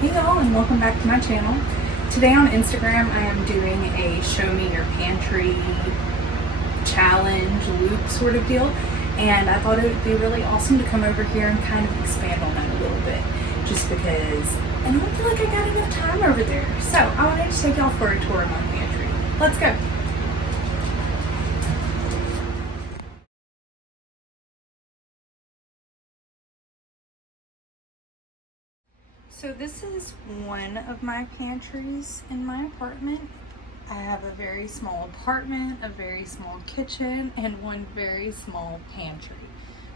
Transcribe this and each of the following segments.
Hey y'all, and welcome back to my channel. Today on Instagram I am doing a show me your pantry challenge loop sort of deal, and I thought it would be really awesome to come over here and kind of expand on that a little bit, just because I don't feel like I got enough time over there. So I wanted to take y'all for a tour of my pantry. Let's go. So this is one of my pantries in my apartment. I have a very small apartment, a very small kitchen, and one very small pantry.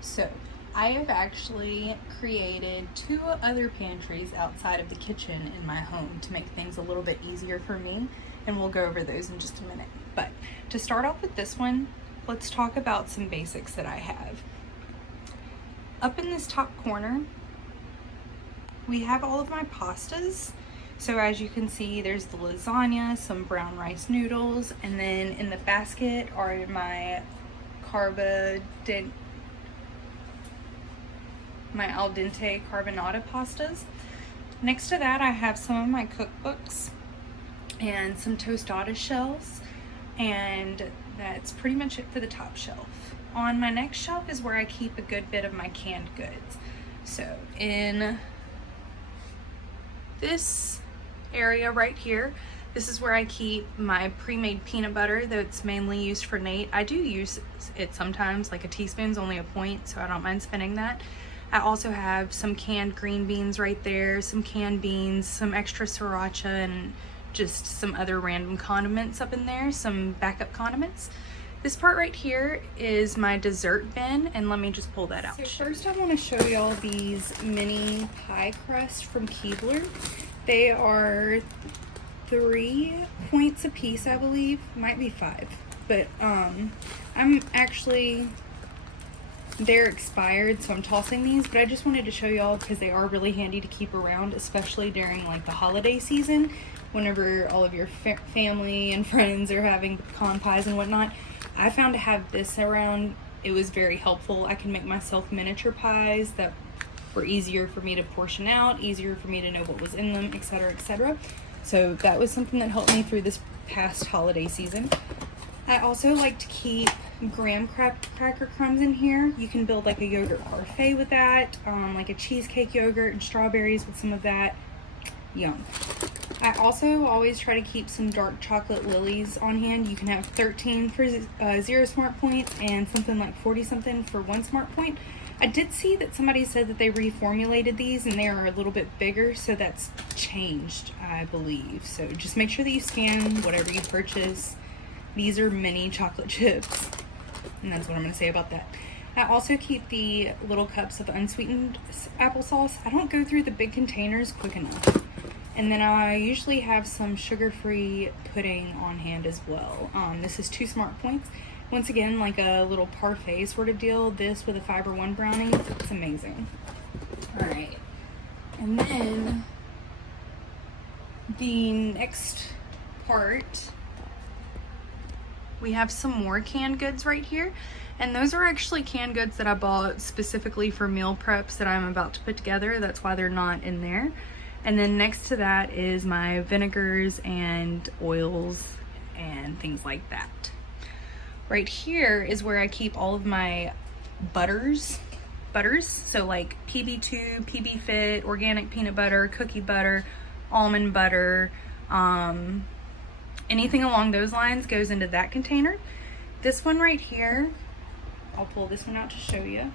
So I have actually created 2 other pantries outside of the kitchen in my home to make things a little bit easier for me, and we'll go over those in just a minute. But to start off with this one, let's talk about some basics that I have. Up in this top corner, we have all of my pastas. So as you can see, there's the lasagna, some brown rice noodles, and then in the basket are my al dente carbonara pastas. Next to that, I have some of my cookbooks and some tostada shells, and that's pretty much it for the top shelf. On my next shelf is where I keep a good bit of my canned goods. So in this area right here, this is where I keep my pre-made peanut butter that's mainly used for Nate. I do use it sometimes, like a teaspoon's only a point, so I don't mind spending that. I also have some canned green beans right there, some canned beans, some extra sriracha, and just some other random condiments up in there, some backup condiments. This part right here is my dessert bin, and let me just pull that out. So first I want to show y'all these mini pie crust from Keebler. They are 3 points a piece, I believe. Might be 5, but they're expired, so I'm tossing these, but I just wanted to show y'all because they are really handy to keep around, especially during like the holiday season, whenever all of your family and friends are having pecan pies and whatnot. I found to have this around, it was very helpful. I can make myself miniature pies that were easier for me to portion out, easier for me to know what was in them, etc., etc. So that was something that helped me through this past holiday season. I also like to keep graham cracker crumbs in here. You can build like a yogurt parfait with that, like a cheesecake yogurt and strawberries with some of that. Yum. I also always try to keep some dark chocolate lilies on hand. You can have 13 for 0 smart points and something like 40 something for 1 smart point. I did see that somebody said that they reformulated these and they are a little bit bigger, so that's changed, I believe. So just make sure that you scan whatever you purchase. These are mini chocolate chips, and that's what I'm going to say about that. I also keep the little cups of unsweetened applesauce. I don't go through the big containers quick enough. And then I usually have some sugar-free pudding on hand as well. This is 2 smart points. Once again, like a little parfait sort of deal. This with a Fiber One brownie. It's amazing. All right. And then the next part, we have some more canned goods right here. And those are actually canned goods that I bought specifically for meal preps that I'm about to put together. That's why they're not in there. And then next to that is my vinegars and oils and things like that. Right here is where I keep all of my butters. So like PB2, PB Fit, organic peanut butter, cookie butter, almond butter, anything along those lines goes into that container. This one right here, I'll pull this one out to show you.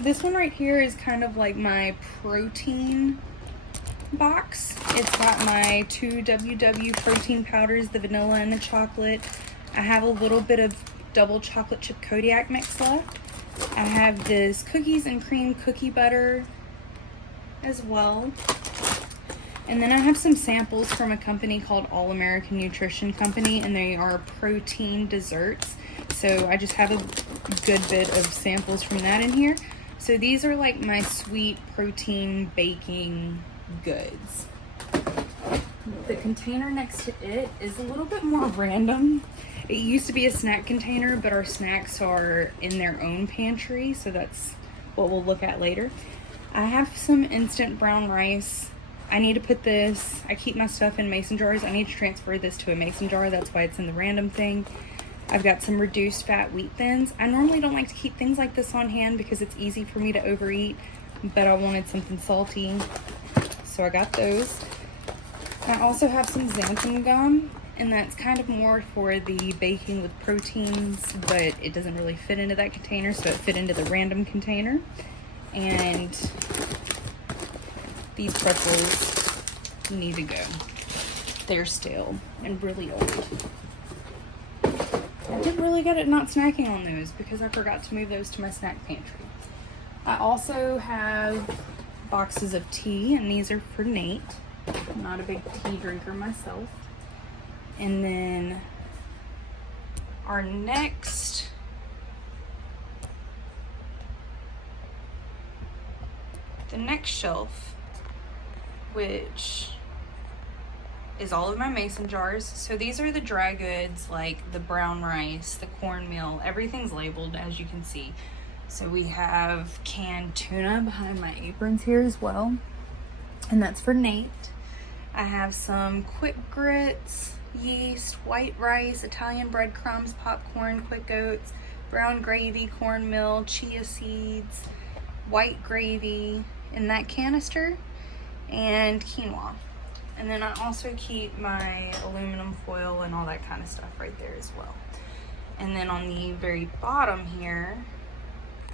This one right here is kind of like my protein box. It's got my 2 WW protein powders, the vanilla and the chocolate. I have a little bit of double chocolate chip Kodiak mix left. I have this cookies and cream cookie butter as well. And then I have some samples from a company called All American Nutrition Company, and they are protein desserts. So I just have a good bit of samples from that in here. So these are like my sweet protein baking goods. The container next to it is a little bit more random. It used to be a snack container, but our snacks are in their own pantry, so that's what we'll look at later. I have some instant brown rice. I need to put this, I keep my stuff in mason jars. I need to transfer this to a mason jar. That's why it's in the random thing. I've got some reduced fat wheat thins. I normally don't like to keep things like this on hand because it's easy for me to overeat, but I wanted something salty, so I got those. I also have some xanthan gum, and that's kind of more for the baking with proteins, but it doesn't really fit into that container, so it fit into the random container. And these pretzels need to go. They're stale and really old. I did really good at not snacking on those because I forgot to move those to my snack pantry. I also have boxes of tea, and these are for Nate. I'm not a big tea drinker myself. And then our next shelf, which is all of my mason jars. So these are the dry goods, like the brown rice, the cornmeal, everything's labeled, as you can see. So we have canned tuna behind my aprons here as well, and that's for Nate. I have some quick grits, yeast, white rice, Italian breadcrumbs, popcorn, quick oats, brown gravy, cornmeal, chia seeds, white gravy in that canister, and quinoa. And then I also keep my aluminum foil and all that kind of stuff right there as well. And then on the very bottom here,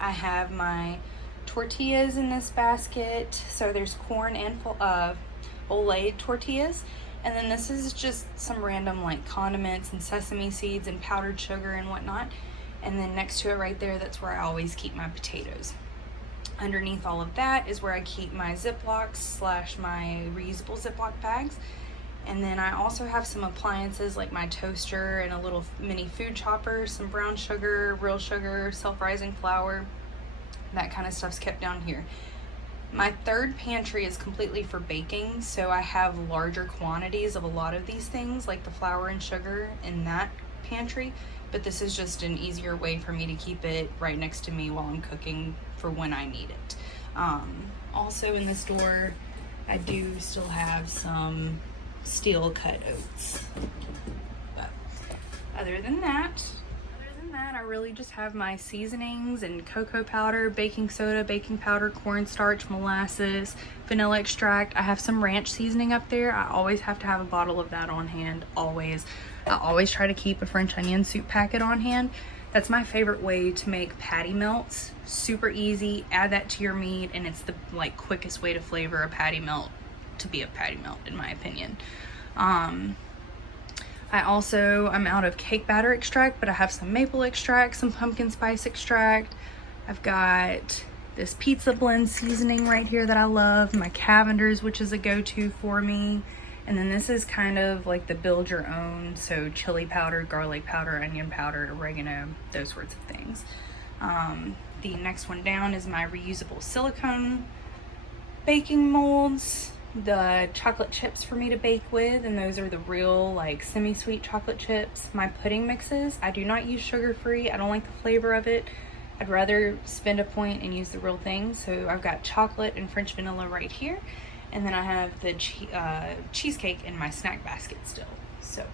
I have my tortillas in this basket. So there's corn and Olay tortillas. And then this is just some random like condiments and sesame seeds and powdered sugar and whatnot. And then next to it right there, that's where I always keep my potatoes. Underneath all of that is where I keep my Ziplocs / my reusable Ziploc bags. And then I also have some appliances like my toaster and a little mini food chopper, some brown sugar, real sugar, self-rising flour. That kind of stuff's kept down here. My third pantry is completely for baking, so I have larger quantities of a lot of these things like the flour and sugar in that pantry, but this is just an easier way for me to keep it right next to me while I'm cooking for when I need it. Also in this door, I do still have some steel cut oats. But other than that, I really just have my seasonings and cocoa powder, baking soda, baking powder, cornstarch, molasses, vanilla extract. I have some ranch seasoning up there. I always have to have a bottle of that on hand, always. I always try to keep a French onion soup packet on hand. That's my favorite way to make patty melts. Super easy. Add that to your meat, and it's the quickest way to flavor a patty melt to be a patty melt, in my opinion. I'm out of cake batter extract, but I have some maple extract, some pumpkin spice extract. I've got this pizza blend seasoning right here that I love, my Cavender's, which is a go-to for me. And then this is kind of like the build your own, so chili powder, garlic powder, onion powder, oregano, those sorts of things. The next one down is my reusable silicone baking molds, the chocolate chips for me to bake with, and those are the real semi-sweet chocolate chips. My pudding mixes, I do not use sugar-free. I don't like the flavor of it. I'd rather spend a point and use the real thing. So I've got chocolate and French vanilla right here. And then I have the cheesecake in my snack basket still. So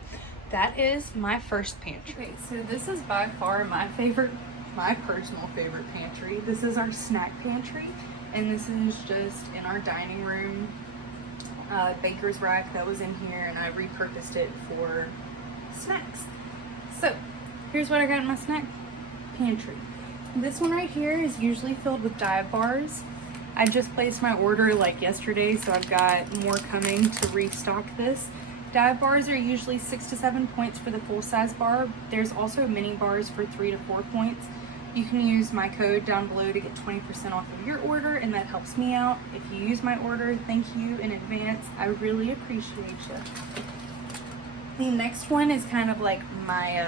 that is my first pantry. Okay, so this is by far my personal favorite pantry. This is our snack pantry, and this is just in our dining room. Baker's rack that was in here, and I repurposed it for snacks. So here's what I got in my snack pantry. This one right here is usually filled with diet bars. I just placed my order yesterday, so I've got more coming to restock this. Dive bars are usually 6 to 7 points for the full-size bar. There's also mini bars for 3 to 4 points. You can use my code down below to get 20% off of your order, and that helps me out. If you use my order, thank you in advance. I really appreciate you. The next one is kind of like my,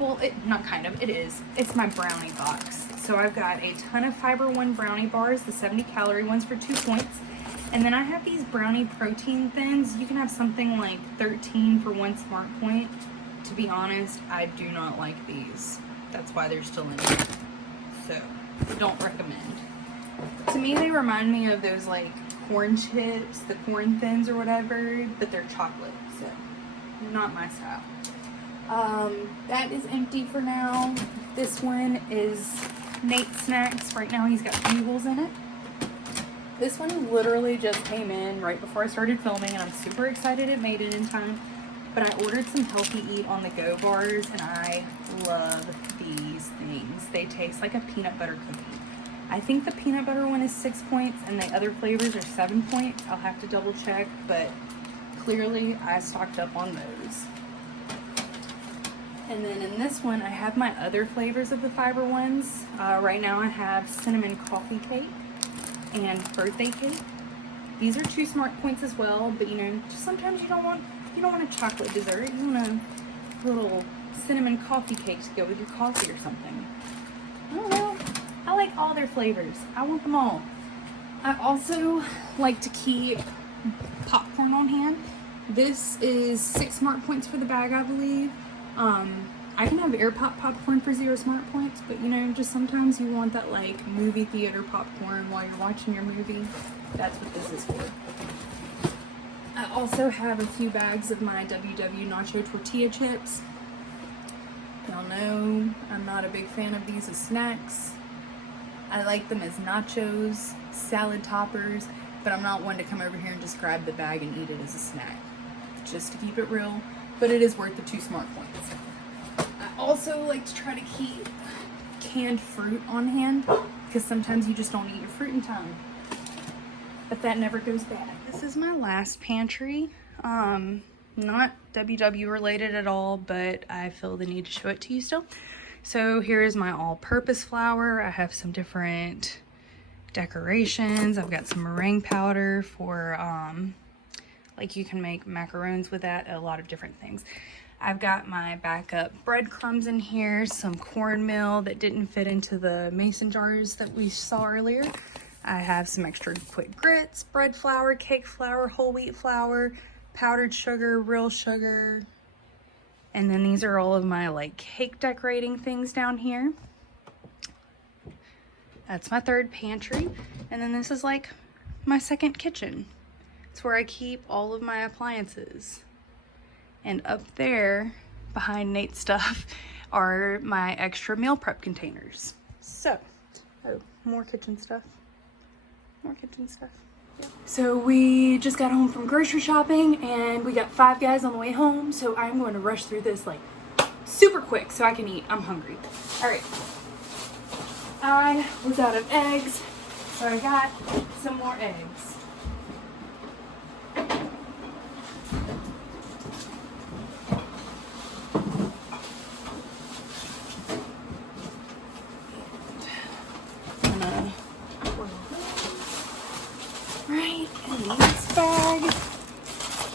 it is. It's my brownie box. So I've got a ton of Fiber One brownie bars, the 70-calorie ones for 2 points. And then I have these brownie protein thins. You can have something like 13 for 1 smart point. To be honest, I do not like these. That's why they're still in here. So, don't recommend. To me, they remind me of those like corn chips, the corn thins or whatever, but they're chocolate, so not my style. That is empty for now. This one is Nate's Snacks. Right now he's got bugles in it. This one literally just came in right before I started filming, and I'm super excited it made it in time. But I ordered some Healthy Eat on the Go bars, and I love these things. They taste like a peanut butter cookie. I think the peanut butter one is 6 points, and the other flavors are 7 points. I'll have to double check, but clearly I stocked up on those. And then in this one, I have my other flavors of the fiber ones. Right now I have cinnamon coffee cake and birthday cake. These are 2 smart points as well, but you know, sometimes you don't want a chocolate dessert. You want a little cinnamon coffee cake to go with your coffee or something. I don't know. I like all their flavors. I want them all. I also like to keep popcorn on hand. This is 6 smart points for the bag, I believe. I can have air pop popcorn for 0 smart points, but you know, just sometimes you want that like movie theater popcorn while you're watching your movie. That's what this is for. I also have a few bags of my WW Nacho Tortilla Chips. Y'all know I'm not a big fan of these as snacks. I like them as nachos, salad toppers, but I'm not one to come over here and just grab the bag and eat it as a snack. Just to keep it real, but it is worth the 2 smart points. I also like to try to keep canned fruit on hand, because sometimes you just don't eat your fruit in time. But that never goes bad. This is my last pantry. Not WW related at all, but I feel the need to show it to you still. So here is my all-purpose flour. I have some different decorations. I've got some meringue powder for, like you can make macarons with that, a lot of different things. I've got my backup breadcrumbs in here, some cornmeal that didn't fit into the mason jars that we saw earlier. I have some extra quick grits, bread flour, cake flour, whole wheat flour, powdered sugar, real sugar. And then these are all of my like cake decorating things down here. That's my third pantry. And then this is like my second kitchen. It's where I keep all of my appliances. And up there, behind Nate's stuff, are my extra meal prep containers. So, oh, more kitchen stuff. More kitchen stuff. Yeah. So we just got home from grocery shopping and we got 5 Guys on the way home. So I'm going to rush through this like super quick so I can eat. I'm hungry. All right. I was out of eggs, so I got some more eggs.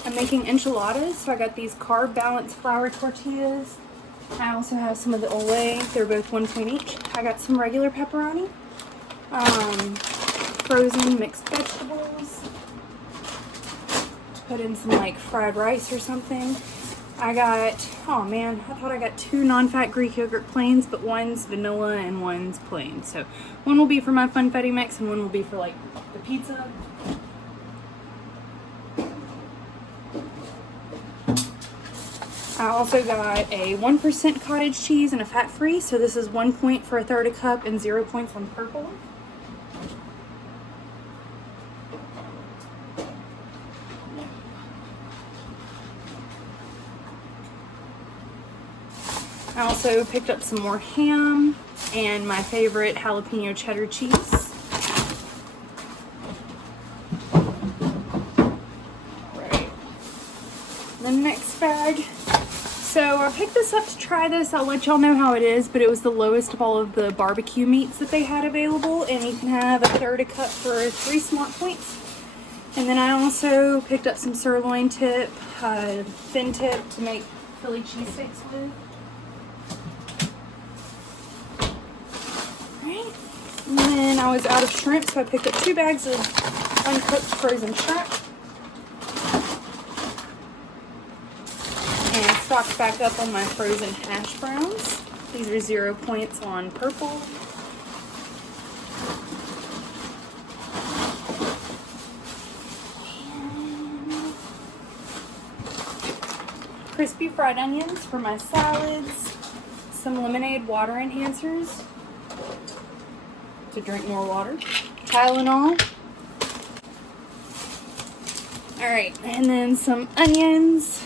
I'm making enchiladas, so I got these carb balanced flour tortillas. I also have some of the Olay. They're both 1 point each. I got some regular pepperoni, frozen mixed vegetables to put in some like fried rice or something. I got, oh man, I thought I got 2 non-fat Greek yogurt plains, but one's vanilla and one's plain. So one will be for my funfetti mix and one will be for like the pizza. I also got a 1% cottage cheese and a fat-free, so this is 1 point for a third a cup and 0 points on purple. I also picked up some more ham and my favorite jalapeno cheddar cheese. Right. The next bag. So I picked this up to try this. I'll let y'all know how it is, but it was the lowest of all of the barbecue meats that they had available, and you can have a third a cup for 3 smart points. And then I also picked up some sirloin tip, thin tip to make Philly cheesesteaks with. Alright, and then I was out of shrimp, so I picked up 2 bags of uncooked frozen shrimp. And stocked back up on my frozen hash browns. These are 0 points on purple. crispy fried onions for my salads, some lemonade water enhancers to drink more water, Tylenol. Alright, and then some onions,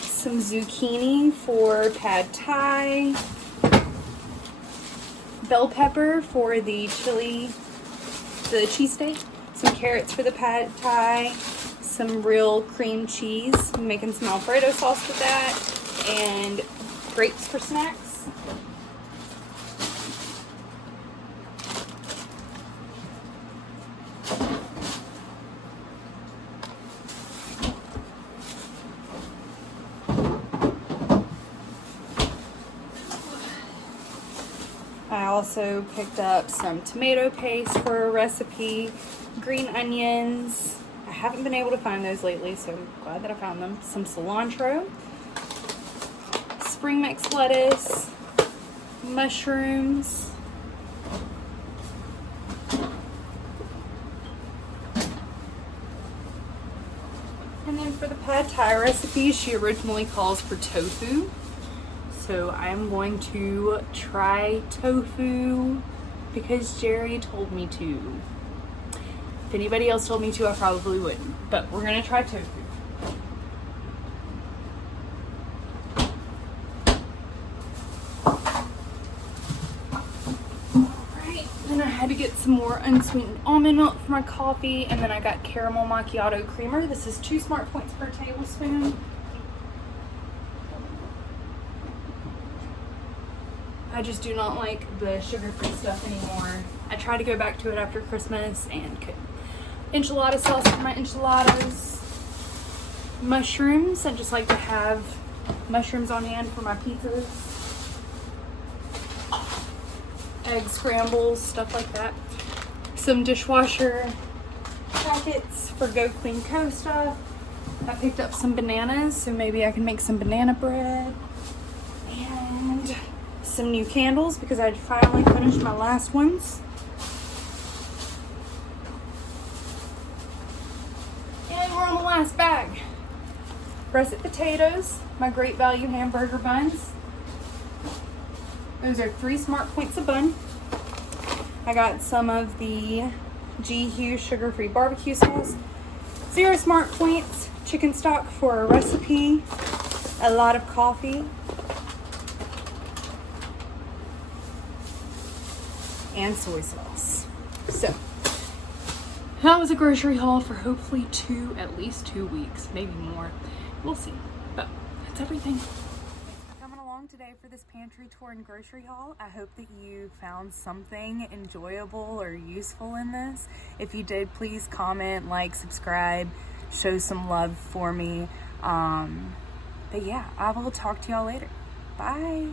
some zucchini for pad thai, bell pepper for the cheesesteak, some carrots for the pad thai, some real cream cheese. I'm making some Alfredo sauce with that, and grapes for snacks. I also picked up some tomato paste for a recipe, green onions. I haven't been able to find those lately, so I'm glad that I found them. Some cilantro, spring mix lettuce, mushrooms, and then for the pad thai recipe, she originally calls for tofu. So I'm going to try tofu because Jerry told me to. If anybody else told me to, I probably wouldn't. But we're gonna try tofu. Alright, then I had to get some more unsweetened almond milk for my coffee, and then I got caramel macchiato creamer. This is 2 smart points per tablespoon. I just do not like the sugar-free stuff anymore. I tried to go back to it after Christmas and couldn't. Enchilada sauce for my enchiladas. Mushrooms. I just like to have mushrooms on hand for my pizzas. Egg scrambles, stuff like that. Some dishwasher packets for Go Clean Co stuff. I picked up some bananas, so maybe I can make some banana bread. And some new candles because I finally finished my last ones. And we're on the last bag. Russet potatoes, my Great Value hamburger buns. Those are 3 smart points a bun. I got some of the G. Hughes sugar-free barbecue sauce. 0 smart points chicken stock for a recipe. A lot of coffee. And soy sauce. So that was a grocery haul for hopefully at least 2 weeks, maybe more. We'll see. But that's everything. Thanks for coming along today for this pantry tour and grocery haul. I hope that you found something enjoyable or useful in this. If you did, please comment, like, subscribe, show some love for me. But yeah, I will talk to y'all later. Bye.